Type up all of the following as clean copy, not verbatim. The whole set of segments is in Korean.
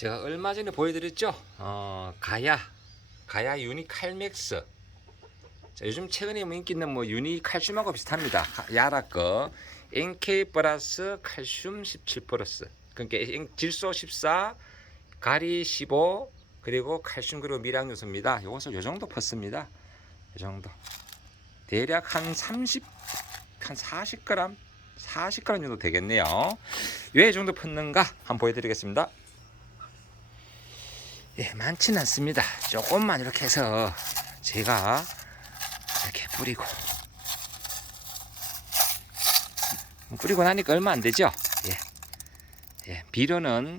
제가 얼마 전에 보여드렸죠. 가야 유니칼맥스. 자, 요즘 최근에 뭐 인기 있는 뭐 유니칼슘하고 비슷합니다. 야라 거 NK 플러스 칼슘 17 플러스. 그러니까 질소 14, 가리 15, 그리고 칼슘 그리고 미량 요소입니다. 요것을 요 정도 폈습니다. 요 정도. 대략 한 40g, 40g 정도 되겠네요. 왜 이 정도 폈는가 한번 보여드리겠습니다. 예, 많지는 않습니다. 조금만 이렇게 해서 제가 이렇게 뿌리고 나니까 얼마 안 되죠. 예, 비료는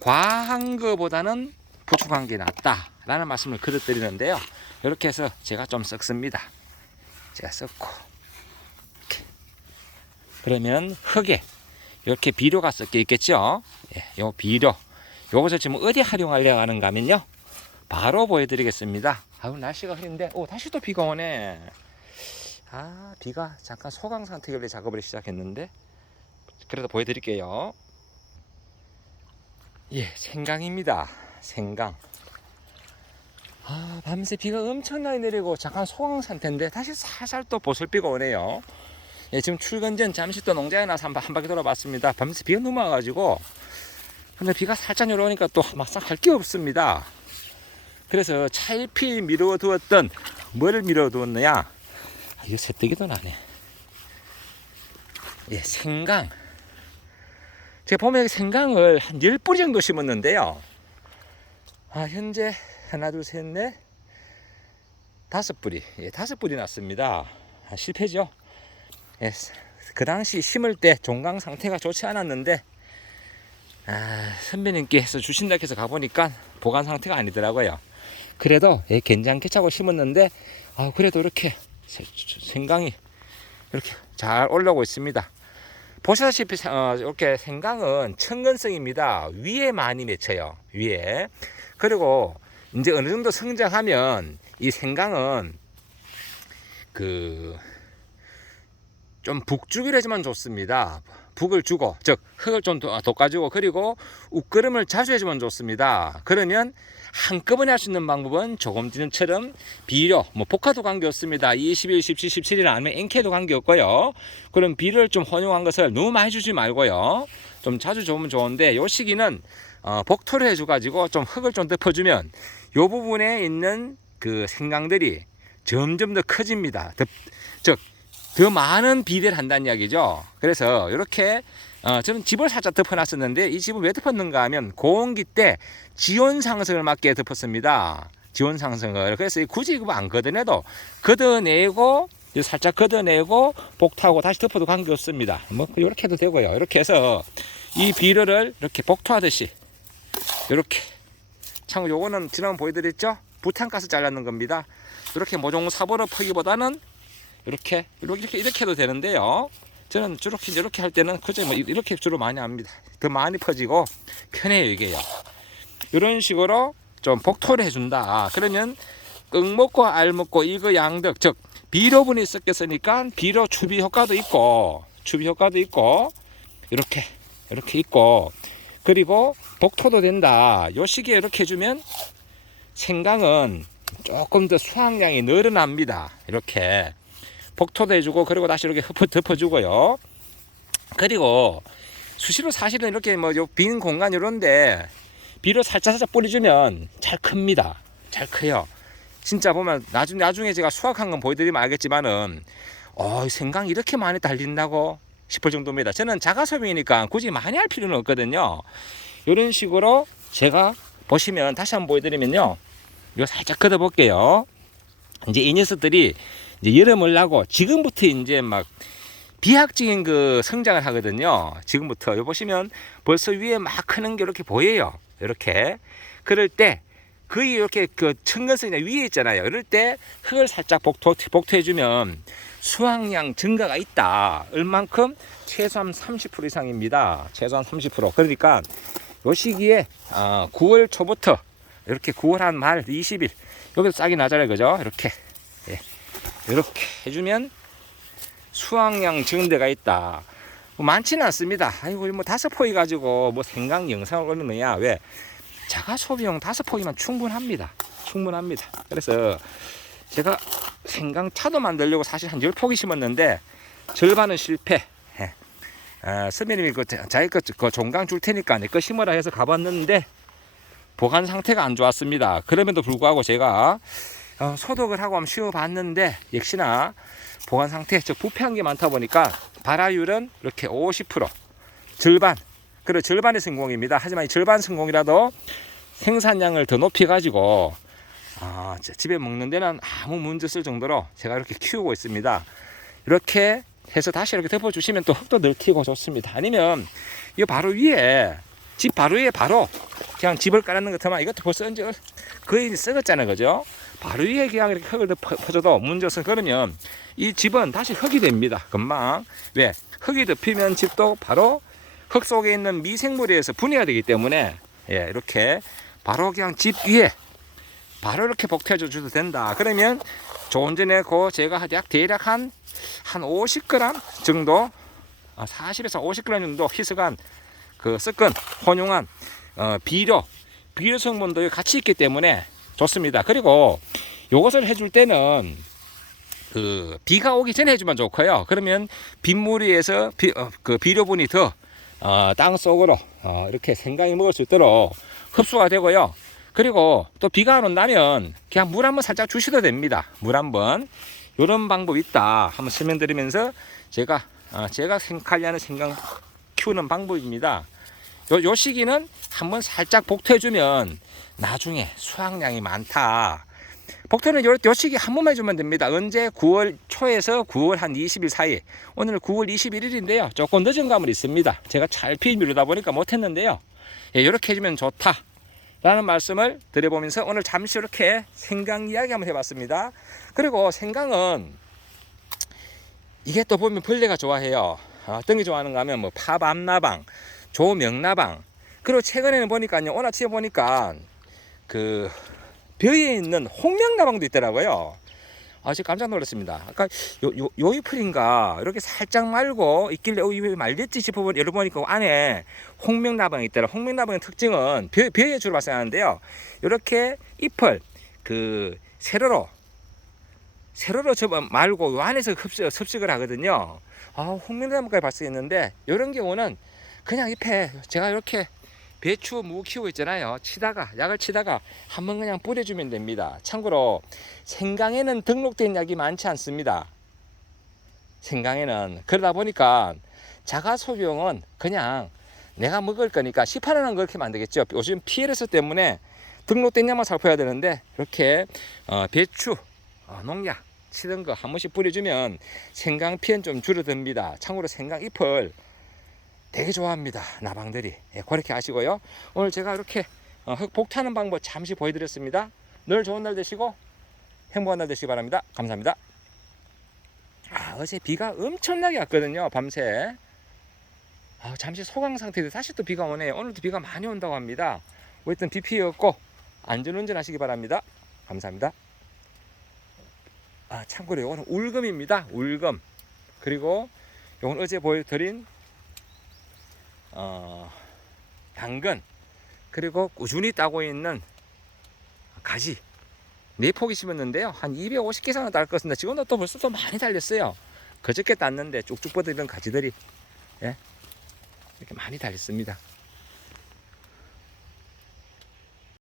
과한 것보다는 부족한 게 낫다라는 말씀을 드리는데요. 이렇게 해서 제가 좀 섞습니다. 제가 섞고 이렇게. 그러면 흙에 이렇게 비료가 섞여 있겠죠. 예, 요 비료. 요것을 지금 어디 활용하려고 하는가 하면요. 바로 보여드리겠습니다. 아유, 날씨가 흐린데, 다시 또 비가 오네. 비가 잠깐 소강 상태길래 작업을 시작했는데, 그래도 보여드릴게요. 예, 생강입니다. 생강. 밤새 비가 엄청나게 내리고 잠깐 소강 상태인데, 다시 살살 또 보슬비가 오네요. 예, 지금 출근 전 잠시 또 농장에 나서 한 바퀴 돌아봤습니다. 밤새 비가 너무 와가지고, 근데 비가 살짝 내려오니까 또 막상 할 게 없습니다. 그래서 차일피 미뤄두었던, 뭐를 미뤄두었느냐? 이거 새뜨기도 나네. 예, 생강. 제가 보면 생강을 한 10뿌리 정도 심었는데요. 현재 하나, 둘, 셋, 넷, 5뿌리. 예, 5뿌리 났습니다. 실패죠? 예, 그 당시 심을 때 종강 상태가 좋지 않았는데, 선배님께서 주신다 해서 가보니까 보관 상태가 아니더라고요. 그래도 괜찮게 차고 심었는데 그래도 이렇게 생강이 이렇게 잘 올라오고 있습니다. 보시다시피 이렇게 생강은 천근성입니다. 위에 많이 맺혀요. 위에. 그리고 이제 어느 정도 성장하면 이 생강은 좀 북주기를 해주면 좋습니다. 북을 주고, 즉 흙을 좀 돋궈주고, 그리고 웃거름을 자주 해주면 좋습니다. 그러면 한꺼번에 할 수 있는 방법은 조금 전처럼 비료, 복화도 관계없습니다. 21, 17, 17이나 아니면 NK도 관계없고요. 그럼 비료를 좀 혼용한 것을 너무 많이 주지 말고요. 좀 자주 주면 좋은데, 요 시기는 복토를 해줘가지고 좀 흙을 좀 덮어주면 요 부분에 있는 그 생강들이 점점 더 커집니다. 더 많은 비대를 한다는 이야기죠. 그래서 이렇게 저는 집을 살짝 덮어놨었는데, 이 집을 왜 덮었는가 하면 고온기 때 지온 상승을 막게 덮었습니다. 지온 상승을. 그래서 굳이 이거 안 걷어내도 걷어내고 살짝 걷어내고 복토하고 다시 덮어도 관계없습니다. 이렇게 해도 되고요. 이렇게 해서 이 비료를 이렇게 복토하듯이 이렇게, 참 요거는 지난번 보여드렸죠. 부탄가스 잘라는 겁니다. 이렇게 모종삽으로 퍼기보다는 이렇게 해도 되는데요. 저는 주로 이렇게 할 때는 그저 이렇게 주로 많이 합니다. 더 많이 퍼지고 편해요, 이게요. 이런 식으로 좀 복토를 해준다. 그러면 끙 먹고 알 먹고 이거 양득, 즉 비료분이 섞였으니까 비료 추비 효과도 있고 이렇게 있고, 그리고 복토도 된다. 요 시기에 이렇게 해주면 생강은 조금 더 수확량이 늘어납니다. 이렇게 복토도 해주고, 그리고 다시 이렇게 덮어주고요. 그리고 수시로 사실은 이렇게 빈 공간 이런데 비료 살짝 뿌려주면 잘 큽니다. 잘 커요. 진짜 보면 나중에 제가 수확한 건 보여드리면 알겠지만은 생강이 이렇게 많이 달린다고 싶을 정도입니다. 저는 자가소비니까 굳이 많이 할 필요는 없거든요. 이런 식으로 제가 보시면 다시 한번 보여드리면요. 이거 살짝 걷어 볼게요. 이제 이 녀석들이 이제 여름을 나고 지금부터 이제 막 비약적인 성장을 하거든요. 지금부터 요 보시면 벌써 위에 막 크는 게 이렇게 보여요. 이렇게. 그럴 때 거의 이렇게 천근성이 위에 있잖아요. 이럴 때 흙을 살짝 복토해주면 수확량 증가가 있다. 얼만큼? 최소한 30% 이상입니다. 최소한 30%. 그러니까 요 시기에 9월 초부터 이렇게 9월 한 말 20일 여기서 싹이 나잖아요. 그죠? 이렇게 해주면 수확량 증대가 있다. 많지는 않습니다. 아이고 뭐 5포기 가지고 뭐 생강 영상을 올리느냐. 왜? 자가 소비용 5포기만 충분합니다. 충분합니다. 그래서 제가 생강 차도 만들려고 사실 한 10포기 심었는데 절반은 실패. 선배님이 자기 거 종강 줄 테니까 내 거 심어라 해서 가봤는데 보관 상태가 안 좋았습니다. 그럼에도 불구하고 제가 소독을 하고 한번 씌워봤는데 역시나 보관 상태, 즉 부패한 게 많다 보니까 발화율은 이렇게 50% 절반, 그리고 절반의 성공입니다. 하지만 이 절반 성공이라도 생산량을 더 높여가지고 집에 먹는 데는 아무 문제 없을 정도로 제가 이렇게 키우고 있습니다. 이렇게 해서 다시 이렇게 덮어주시면 또 흙도 널티고 좋습니다. 아니면 이 바로 위에, 집 바로 위에 바로 그냥 집을 깔아놓는 것 같으면 이것도 벌써 이제 거의 썩었잖아요. 그죠? 바로 위에 그냥 이렇게 흙을 퍼줘도 문제 없어. 그러면 이 집은 다시 흙이 됩니다. 금방. 왜? 흙이 덮이면 집도 바로 흙 속에 있는 미생물에 의해서 분해가 되기 때문에 이렇게 바로 그냥 집 위에 바로 이렇게 복태해 줘도 된다. 그러면 조금 전에 제가 대략 한 50g 정도, 40에서 50g 정도 희석한 섞은 혼용한 비료 성분도 같이 있기 때문에 좋습니다. 그리고 이것을 해줄 때는 비가 오기 전에 해주면 좋고요. 그러면 빗물위에서 비료분이 더 땅 속으로 이렇게 생강이 먹을 수 있도록 흡수가 되고요. 그리고 또 비가 안 온다면 그냥 물 한번 살짝 주셔도 됩니다. 물 한번. 이런 방법이 있다 한번 설명드리면서 제가 관리하는 생강 키우는 방법입니다. 요 시기는 한번 살짝 복토해주면 나중에 수확량이 많다. 복토는 요 시기 한 번만 해주면 됩니다. 언제? 9월 초에서 9월 한 20일 사이. 오늘 9월 21일인데요. 조금 늦은 감은 있습니다. 제가 찰피 미루다 보니까 못했는데요. 이렇게 해주면 좋다 라는 말씀을 드려보면서 오늘 잠시 이렇게 생강 이야기 한번 해봤습니다. 그리고 생강은 이게 또 보면 벌레가 좋아해요. 어떤 게 좋아하는가 하면 뭐 파밤나방, 조명나방, 그리고 최근에는 보니까요, 오늘 아침에 보니까 벼에 있는 홍명나방도 있더라고요. 제가 깜짝 놀랐습니다. 아까 요 잎풀인가 이렇게 살짝 말고 있길래 왜 말겠지 싶어 열어보니까 안에 홍명나방이 있더라. 홍명나방의 특징은 벼에 주로 발생하는데요. 이렇게 잎을 세로로 접어 말고 요 안에서 섭식을 하거든요. 홍명나방까지 발생했는데 이런 경우는 그냥 잎에 제가 이렇게 배추 무 키우고 있잖아요. 약을 치다가 한번 그냥 뿌려주면 됩니다. 참고로 생강에는 등록된 약이 많지 않습니다. 생강에는. 그러다 보니까 자가 소비용은 그냥 내가 먹을 거니까 시판하는 걸 그렇게 만들겠죠. 요즘 PLS 때문에 등록된 약만 살펴야 되는데 이렇게 배추 농약 치던 거 한 번씩 뿌려주면 생강 피해는 좀 줄어듭니다. 참고로 생강 잎을 되게 좋아합니다. 나방들이. 그렇게 아시고요. 오늘 제가 이렇게 흙 복타는 방법 잠시 보여드렸습니다. 늘 좋은 날 되시고 행복한 날 되시기 바랍니다. 감사합니다. 어제 비가 엄청나게 왔거든요. 밤새. 잠시 소강 상태인데 다시 또 비가 오네요. 오늘도 비가 많이 온다고 합니다. 어쨌든 비 피해 없고 안전운전 하시기 바랍니다. 감사합니다. 참고로 이거는 울금입니다. 울금. 그리고 이건 어제 보여드린 당근, 그리고 꾸준히 따고 있는 가지 4포기 심었는데요. 한 250개 이상은 딸 것 같습니다. 지금도 또 벌써 또 많이 달렸어요. 그저께 땄는데 쭉쭉 뻗어있는 가지들이 이렇게 많이 달렸습니다.